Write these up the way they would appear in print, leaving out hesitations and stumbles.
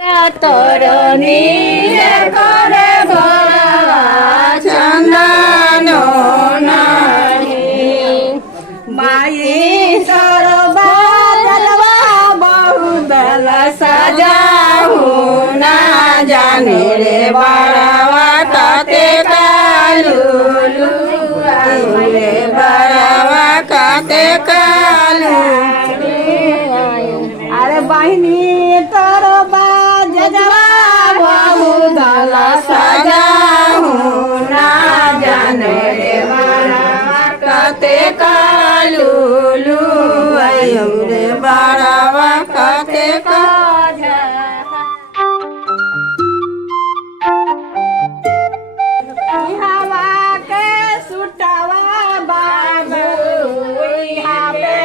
તરની કરે ભરવા ચંદનો નહીં માઈ સરોબા જલવા બહુ દલ સજાવું ના જાને રે બળવા કતે કાલુલુ રે બળવા કતે કાલુ અરે બહેની તારો બા જજવા બહુ દલ સજાવું ના જાને રે બળવા કતે કાલુલુ રે બળવા કતે કાજા हवा के सुटवा बाबू यहाँ पे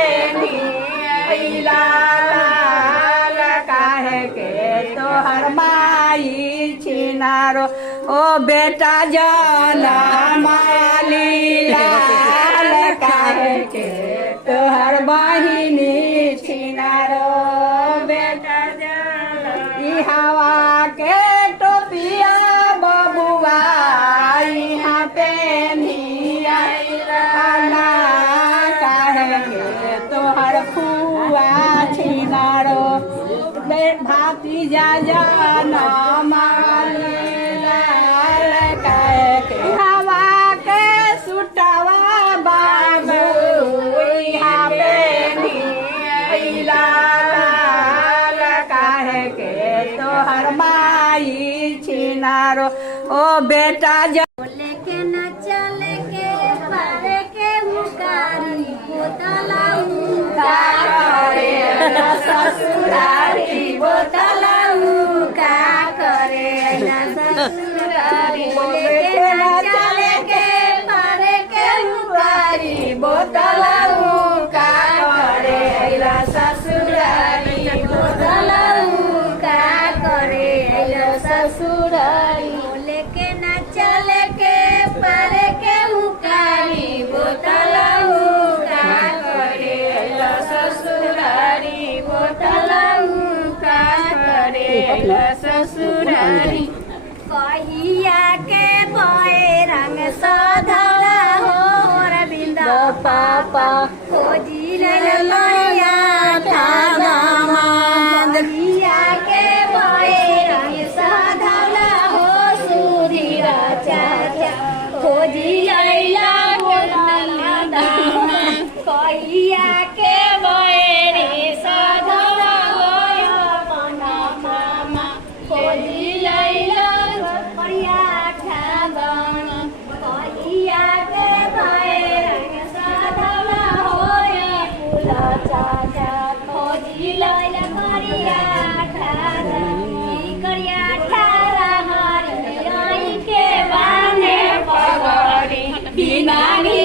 लाल काहे के तोहर माई छिनारो ओ बेटा जाना माली लाल काहे के तोहर बहिनी छिनारो बेटा जाना ई हवा के टोपिया बबुआ यहाँ पे तोहर फुआ छिनारो भाती जा जाना माली लाल के हवा के सुटवा बाबू यहाँ पे लाल काहे के तोहर माई छिनारो ओ बेटा लेके न चले के पारे के मुकारी बोतलाऊ का करे ससुरारी बोतलाऊ का करे न ससुरारी लेके न चले के पारे के मुकारी बोतलाऊ का करे ससुरारी बोतलाऊ का करे ससुरारी लेके न चले के पारे के मुकारी बोतलाऊ का करे ससुरारी बोतलाऊ का करे ससुरारी कहिया के बोए रंग सधला हो रविंद पापा खोजी ले लड़िया था दामाद कहिया के बोए रंग सधला हो सूरीरा चाचा खोजी अइला बोलला दामा कहिया के बोए रे सधला हो अपना मामा खोजी लैला बढ़िया ठाबन कहिया के बोए रंग सधला हो फूला चाचा खोजी लैला बढ़िया ठाबन करिया ठारा हरी आई के बाने पगड़ी बिनानी